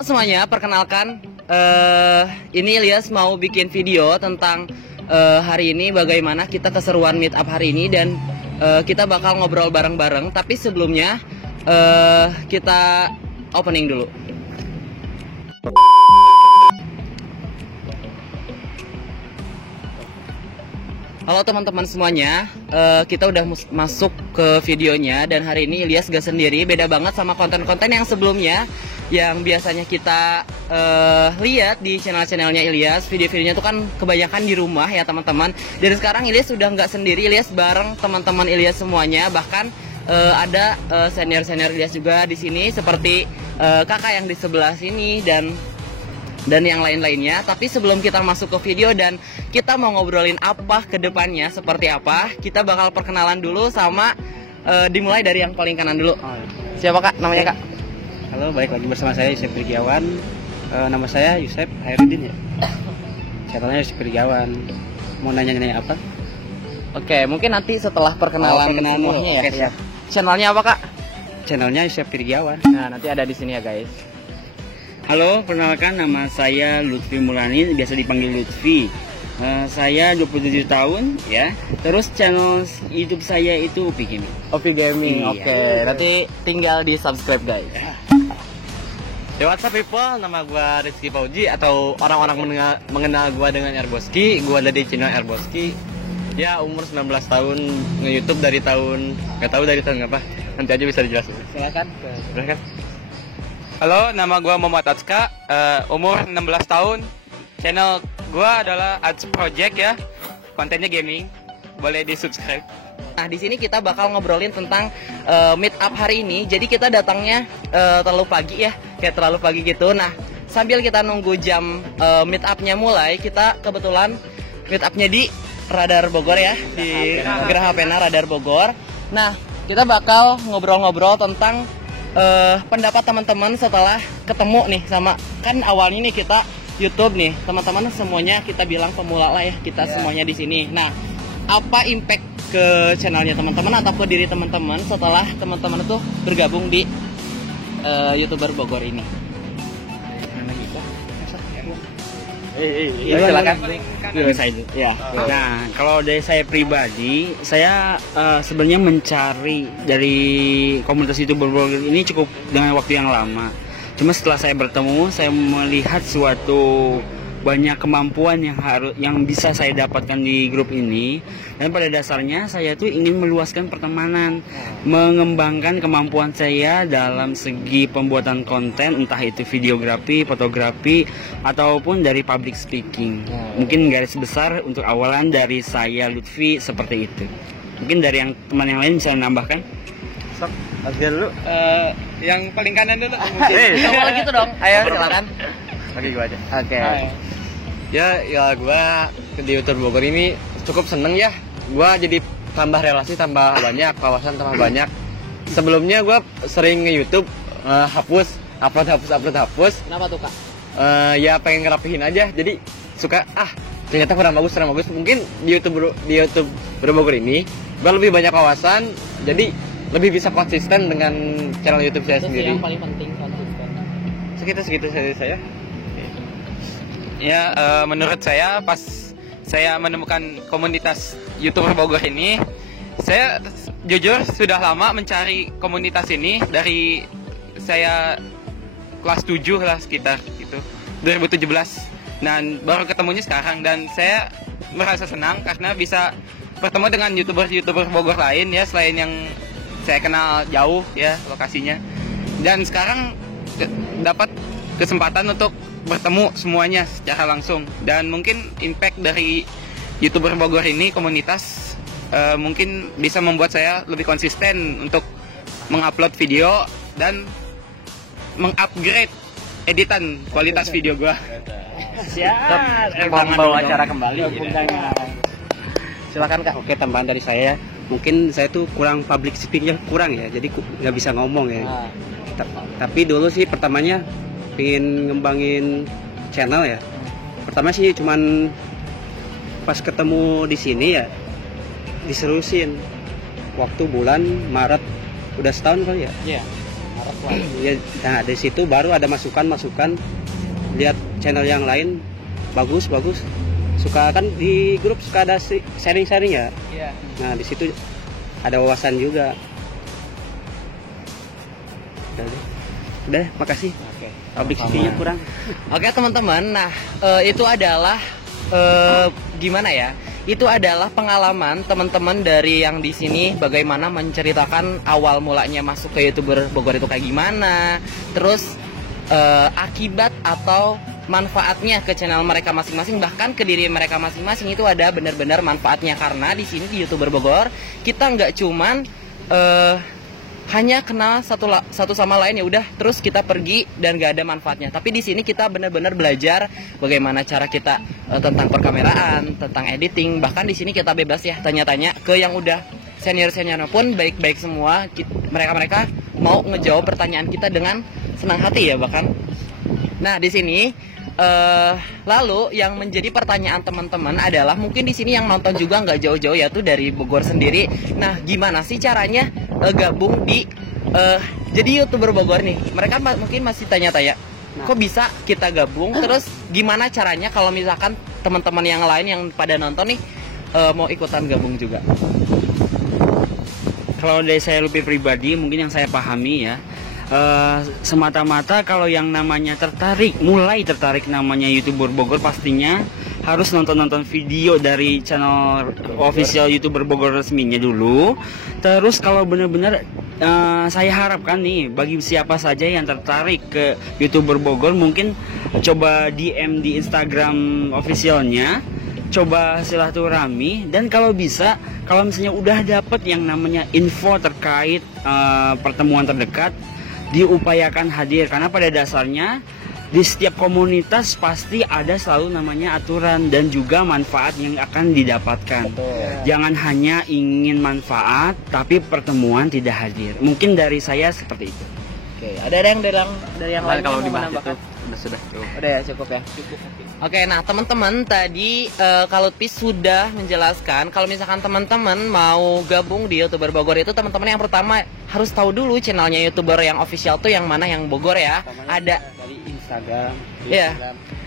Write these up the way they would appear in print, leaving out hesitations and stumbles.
Semuanya, perkenalkan, ini Ilyas mau bikin video tentang hari ini bagaimana kita keseruan meet up hari ini dan kita bakal ngobrol bareng-bareng. Tapi sebelumnya kita opening dulu. Halo teman-teman semuanya, kita udah masuk ke videonya dan hari ini Ilyas gak sendiri, beda banget sama konten-konten yang sebelumnya yang biasanya kita lihat di channel-channelnya Ilyas. Video-videonya tuh kan kebanyakan di rumah ya teman-teman. Dan sekarang Ilyas sudah nggak sendiri, Ilyas bareng teman-teman Ilyas semuanya. Bahkan ada senior-senior Ilyas juga di sini seperti kakak yang di sebelah sini dan yang lain-lainnya. Tapi sebelum kita masuk ke video dan kita mau ngobrolin apa ke depannya seperti apa, kita bakal perkenalan dulu sama dimulai dari yang paling kanan dulu. Siapa kak? Namanya kak? Halo, balik lagi bersama saya Yusef Firgiawan. Nama saya Yusef Hairudin ya. Channelnya Yusef Firgiawan. Mau nanya-nanya apa? Oke, mungkin nanti setelah perkenalan semuanya ya. Oke, siap. Channelnya apa kak? Channelnya Yusef Firgiawan. Nah, nanti ada di sini ya guys. Halo, perkenalkan nama saya Lutfi Mulani, biasa dipanggil Lutfi. Saya 27 tahun ya. Terus channel YouTube saya itu Upi Gaming. Upi Gaming. Iya. Oke, nanti tinggal di subscribe guys. Yo, what's up people, nama gua Rizky Fauji atau orang-orang mengenal gua dengan Airboski. Gua ada di channel Airboski. Ya, umur 19 tahun, nge-YouTube dari tahun, nggak tahu dari tahun apa. Nanti aja bisa dijelasin. Silakan. Silakan. Halo, nama gua Muhammad Atska, umur 16 tahun. Channel gua adalah Ats Project ya. Kontennya gaming. Boleh di-subscribe. Nah, di sini kita bakal ngobrolin tentang meet up hari ini. Jadi kita datangnya terlalu pagi ya, kayak terlalu pagi gitu. Nah, sambil kita nunggu jam meet up-nya mulai, kita kebetulan meet up-nya di Radar Bogor ya, di Geraha Pena Radar Bogor. Nah, kita bakal ngobrol-ngobrol tentang pendapat teman-teman setelah ketemu nih sama, kan awalnya nih kita YouTube nih, teman-teman semuanya kita bilang pemula lah ya, kita semuanya di sini. Nah, apa impact ke channelnya teman-teman atau ke diri teman-teman setelah teman-teman itu bergabung di YouTuber Bogor ini? Silakan. Ya. Nah, kalau dari saya pribadi, saya sebenarnya mencari dari komunitas YouTuber Bogor ini cukup dengan waktu yang lama. Cuma setelah saya bertemu, saya melihat suatu banyak kemampuan yang bisa saya dapatkan di grup ini, dan pada dasarnya saya tuh ingin meluaskan pertemanan, mengembangkan kemampuan saya dalam segi pembuatan konten, entah itu videografi, fotografi, ataupun dari public speaking. Mungkin garis besar untuk awalan dari saya Lutfi seperti itu. Mungkin dari yang teman yang lain bisa menambahkan. Akhir dulu. Yang paling kanan dulu. Nggak boleh gitu dong. Ayo silakan. Oke, gua aja. Oke. Ya gua di YouTube Bogor ini cukup seneng ya. Gua jadi tambah relasi, tambah banyak, kawasan tambah banyak. Sebelumnya gua sering nge-YouTube hapus. Kenapa tuh kak? Ya pengen ngerapihin aja. Jadi suka ternyata kurang bagus. Mungkin di YouTube Bogor ini gua lebih banyak kawasan, jadi lebih bisa konsisten dengan channel YouTube saya Itu sendiri. yang paling penting konsisten. Segitu saya. Ya, menurut saya pas saya menemukan komunitas YouTuber Bogor ini, saya jujur sudah lama mencari komunitas ini dari saya kelas 7 lah sekitar gitu, 2017. Dan baru ketemunya sekarang dan saya merasa senang karena bisa bertemu dengan YouTuber Bogor lain ya, selain yang saya kenal jauh ya lokasinya. Dan sekarang dapat kesempatan untuk bertemu semuanya secara langsung, dan mungkin impact dari YouTuber Bogor ini komunitas mungkin bisa membuat saya lebih konsisten untuk mengupload video dan mengupgrade editan kualitas video gua. Siap. Membawa acara kembali. Silakan kak. Oke, tambahan dari saya, mungkin saya tuh kurang public speakingnya kurang ya, jadi nggak bisa ngomong ya. Tapi dulu sih pertamanya pengen ngembangin channel ya. Pertama sih cuman pas ketemu di sini ya diserusin waktu bulan Maret, udah setahun kali ya. Iya. Ya, nah dari situ baru ada masukan lihat channel yang lain bagus suka kan di grup suka ada sharing ya. Iya. Nah di situ ada wawasan juga. Udah, makasih. Publicity-nya kurang. Oke teman-teman, nah itu adalah gimana ya? Itu adalah pengalaman teman-teman dari yang di sini bagaimana menceritakan awal mulanya masuk ke YouTuber Bogor itu kayak gimana, terus akibat atau manfaatnya ke channel mereka masing-masing, bahkan ke diri mereka masing-masing itu ada benar-benar manfaatnya. Karena di sini di YouTuber Bogor kita nggak cuman hanya kenal satu sama lain ya udah terus kita pergi dan gak ada manfaatnya. Tapi di sini kita benar-benar belajar bagaimana cara kita tentang perkameraan, tentang editing. Bahkan di sini kita bebas ya tanya-tanya ke yang udah senior pun baik-baik semua. Mereka mau ngejawab pertanyaan kita dengan senang hati ya bahkan. Nah di sini lalu yang menjadi pertanyaan teman-teman adalah mungkin di sini yang nonton juga nggak jauh-jauh yaitu dari Bogor sendiri. Nah gimana sih caranya gabung di jadi YouTuber Bogor nih? Mereka mungkin masih tanya-tanya kok bisa kita gabung, terus gimana caranya kalau misalkan teman-teman yang lain yang pada nonton nih mau ikutan gabung juga. Kalau dari saya lebih pribadi mungkin yang saya pahami ya, semata-mata kalau yang namanya mulai tertarik namanya YouTuber Bogor pastinya harus nonton video dari channel official YouTuber Bogor resminya dulu. Terus kalau benar-benar saya harapkan nih bagi siapa saja yang tertarik ke YouTuber Bogor mungkin coba DM di Instagram officialnya, coba silaturahmi, dan kalau bisa kalau misalnya udah dapet yang namanya info terkait pertemuan terdekat diupayakan hadir, karena pada dasarnya di setiap komunitas pasti ada selalu namanya aturan dan juga manfaat yang akan didapatkan. Betul. Jangan hanya ingin manfaat tapi pertemuan tidak hadir. Mungkin dari saya seperti itu. Oke, ada yang dari yang lain kalau mau dibahas menambahkan? sudah cukup. Udah ya cukup ya. Oke, nah teman-teman tadi kalau Pis sudah menjelaskan kalau misalkan teman-teman mau gabung di YouTuber Bogor itu teman-teman yang pertama harus tahu dulu channelnya YouTuber yang official tuh yang mana yang Bogor ya. Ada dari Instagram. Ya.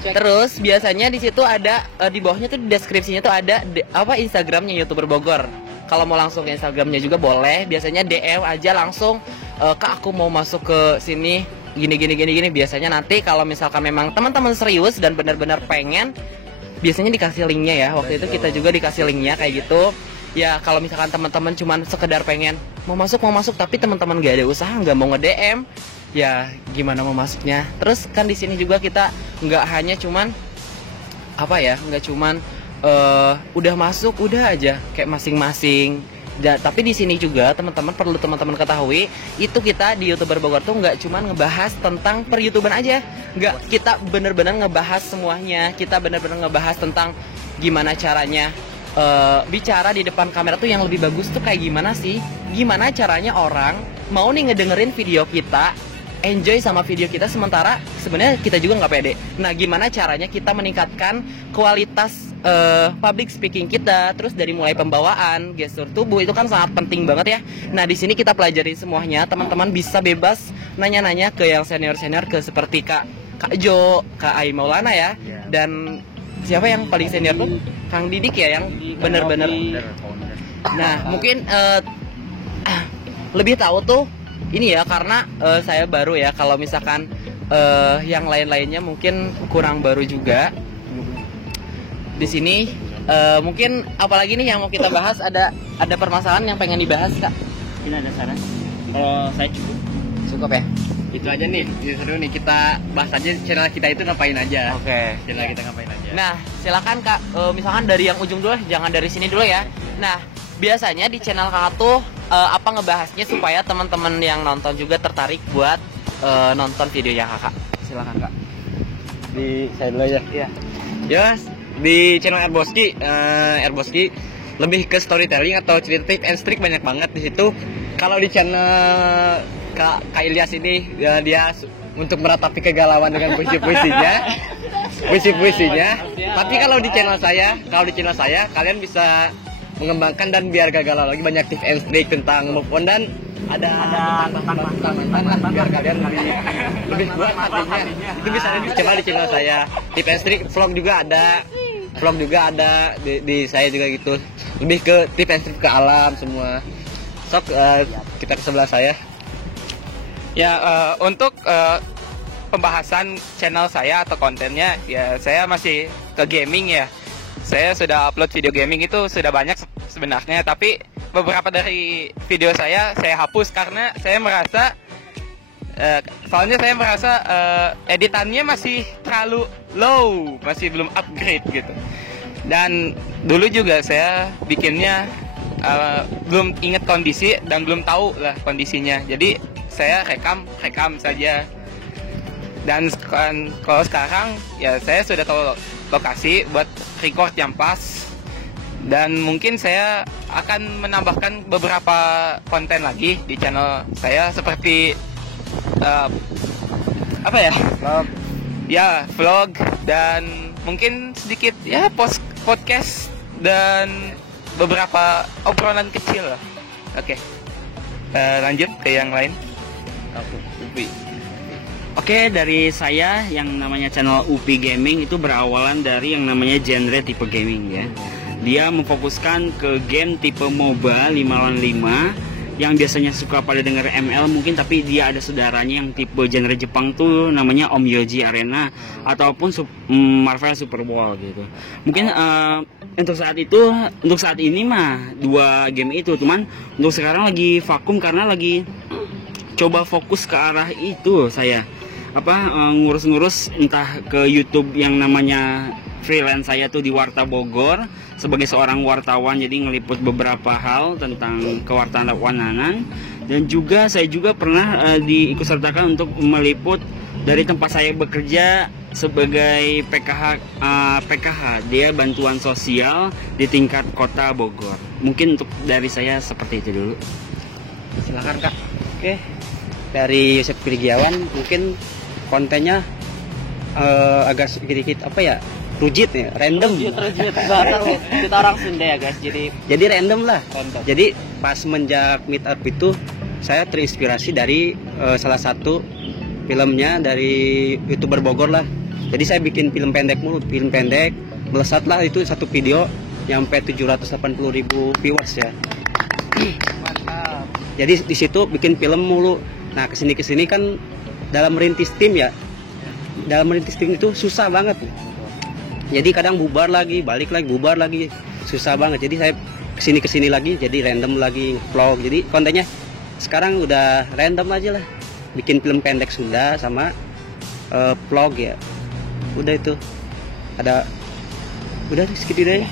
Terus biasanya di situ ada di bawahnya tuh di deskripsinya tuh ada Instagramnya YouTuber Bogor. Kalau mau langsung ke Instagramnya juga boleh. Biasanya DM aja langsung Kak aku mau masuk ke sini gini. Biasanya nanti kalau misalkan memang teman-teman serius dan benar-benar pengen, biasanya dikasih linknya ya. Waktu itu kita juga dikasih linknya kayak gitu. Ya kalau misalkan teman-teman cuman sekedar pengen mau masuk tapi teman-teman gak ada usaha, nggak mau nge-DM, ya gimana mau masuknya. Terus kan di sini juga kita nggak hanya cuman nggak cuman udah masuk udah aja kayak masing-masing. Tapi di sini juga teman-teman perlu ketahui itu kita di YouTuber Bogor tuh nggak cuma ngebahas tentang per-YouTuber aja, nggak, kita bener-bener ngebahas semuanya. Kita bener-bener ngebahas tentang gimana caranya bicara di depan kamera tuh yang lebih bagus tuh kayak gimana sih, gimana caranya orang mau nih ngedengerin video kita, enjoy sama video kita sementara sebenarnya kita juga nggak pede. Nah gimana caranya kita meningkatkan kualitas public speaking kita, terus dari mulai pembawaan, gestur tubuh itu kan sangat penting banget ya. Nah di sini kita pelajari semuanya, teman-teman bisa bebas nanya-nanya ke yang senior ke seperti Kak Jo, Kak Ai Maulana ya, dan siapa yang paling senior tuh Kang Didik ya yang bener-bener. Nah mungkin lebih tahu tuh ini ya karena saya baru ya. Kalau misalkan yang lain-lainnya mungkin kurang baru juga. Di sini mungkin apalagi nih yang mau kita bahas, ada permasalahan yang pengen dibahas Kak? Ini ada saran? Kalau saya cukup ya. Itu aja nih, seru nih kita bahas aja channel kita itu ngapain aja. Oke. Channel kita ngapain aja. Nah silakan Kak, misalkan dari yang ujung dulu, jangan dari sini dulu ya. Nah biasanya di channel Kakak tuh apa ngebahasnya supaya teman-teman yang nonton juga tertarik buat nonton videonya Kakak. Silakan Kak. Di saya dulu aja. Iya. Yes. Di channel Airboski lebih ke storytelling atau cerita tips and trik banyak banget di situ. Kalau di channel Kak Ilyas ini dia untuk meratapi kegalauan dengan puisi-puisinya. Tapi kalau di channel saya kalian bisa mengembangkan dan biar gak galau lagi, banyak tips and trik tentang move on dan ada tentang mantan lah biar kalian lebih kuat hatinya. Itu bisa coba di channel saya. Tip and trik vlog juga ada di saya juga gitu. Lebih ke tip and trik ke alam semua. Sok kita ke sebelah saya. Ya, untuk pembahasan channel saya atau kontennya, ya saya masih ke gaming ya. Saya sudah upload video gaming itu sudah banyak sebenarnya, tapi beberapa dari video saya hapus karena saya merasa editannya masih terlalu low, masih belum upgrade gitu. Dan dulu juga saya bikinnya belum ingat kondisi dan belum tahu lah kondisinya. Jadi saya rekam saja. Dan kalau sekarang ya saya sudah tahu lokasi buat record yang pas. Dan mungkin saya akan menambahkan beberapa konten lagi di channel saya seperti vlog dan mungkin sedikit ya podcast dan beberapa obrolan kecil lah. Oke. Lanjut ke yang lain. Oke, dari saya yang namanya channel UPI Gaming itu berawalan dari yang namanya genre tipe gaming ya. Dia memfokuskan ke game tipe MOBA 5 lawan 5 yang biasanya suka pada denger ML mungkin, tapi dia ada saudaranya yang tipe genre Jepang tuh namanya Om Yoji Arena ataupun Marvel Super Bowl gitu. Mungkin untuk saat ini mah 2 game itu, cuman untuk sekarang lagi vakum karena lagi coba fokus ke arah itu saya. Ngurus-ngurus entah ke YouTube yang namanya freelance saya tuh di Warta Bogor sebagai seorang wartawan, jadi ngeliput beberapa hal tentang kewartawanan, dan juga saya juga pernah diikutsertakan untuk meliput dari tempat saya bekerja sebagai PKH, dia bantuan sosial di tingkat kota Bogor. Mungkin untuk dari saya seperti itu dulu. Silakan Kak. Oke, dari Yosep Krigiawan mungkin kontennya agak sedikit rujit ya, random. Kita orang Sunda ya guys, jadi random lah. Jadi pas menjak meet up itu saya terinspirasi dari salah satu filmnya dari YouTuber Bogor lah. Jadi saya bikin film pendek, melesat lah itu satu video nyampe 780.000 viewers ya. Mantap. Jadi di situ bikin film mulu. Nah kesini kan dalam merintis tim itu susah banget. Jadi kadang bubar lagi, balik lagi, bubar lagi, susah banget. Jadi saya kesini lagi, jadi random lagi vlog. Jadi kontennya sekarang udah random aja lah. Bikin film pendek Sunda sama vlog ya. Udah itu. Udah segitu deh.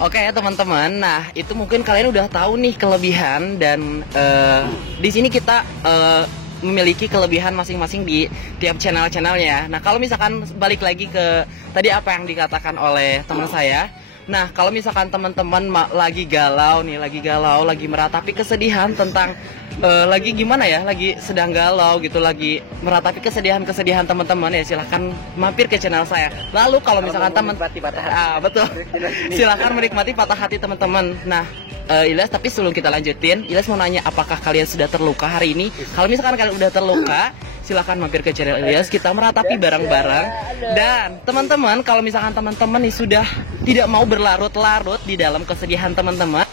Oke ya teman-teman, nah itu mungkin kalian udah tahu nih kelebihan dan di sini kita memiliki kelebihan masing-masing di tiap channelnya. Nah kalau misalkan balik lagi ke tadi apa yang dikatakan oleh teman saya, nah kalau misalkan teman-teman lagi galau, lagi meratapi kesedihan tentang lagi gimana ya, lagi sedang galau gitu, lagi meratapi kesedihan teman-teman ya, silahkan mampir ke channel saya. Lalu kalau misalkan betul, silahkan menikmati patah hati teman-teman. Nah Ilyas, tapi sebelum kita lanjutin, Ilyas mau nanya, apakah kalian sudah terluka hari ini? Kalau misalkan kalian udah terluka, silahkan mampir ke channel Ilyas, kita meratapi bareng-bareng. Dan teman-teman, kalau misalkan teman-teman nih sudah tidak mau berlarut-larut di dalam kesedihan teman-teman,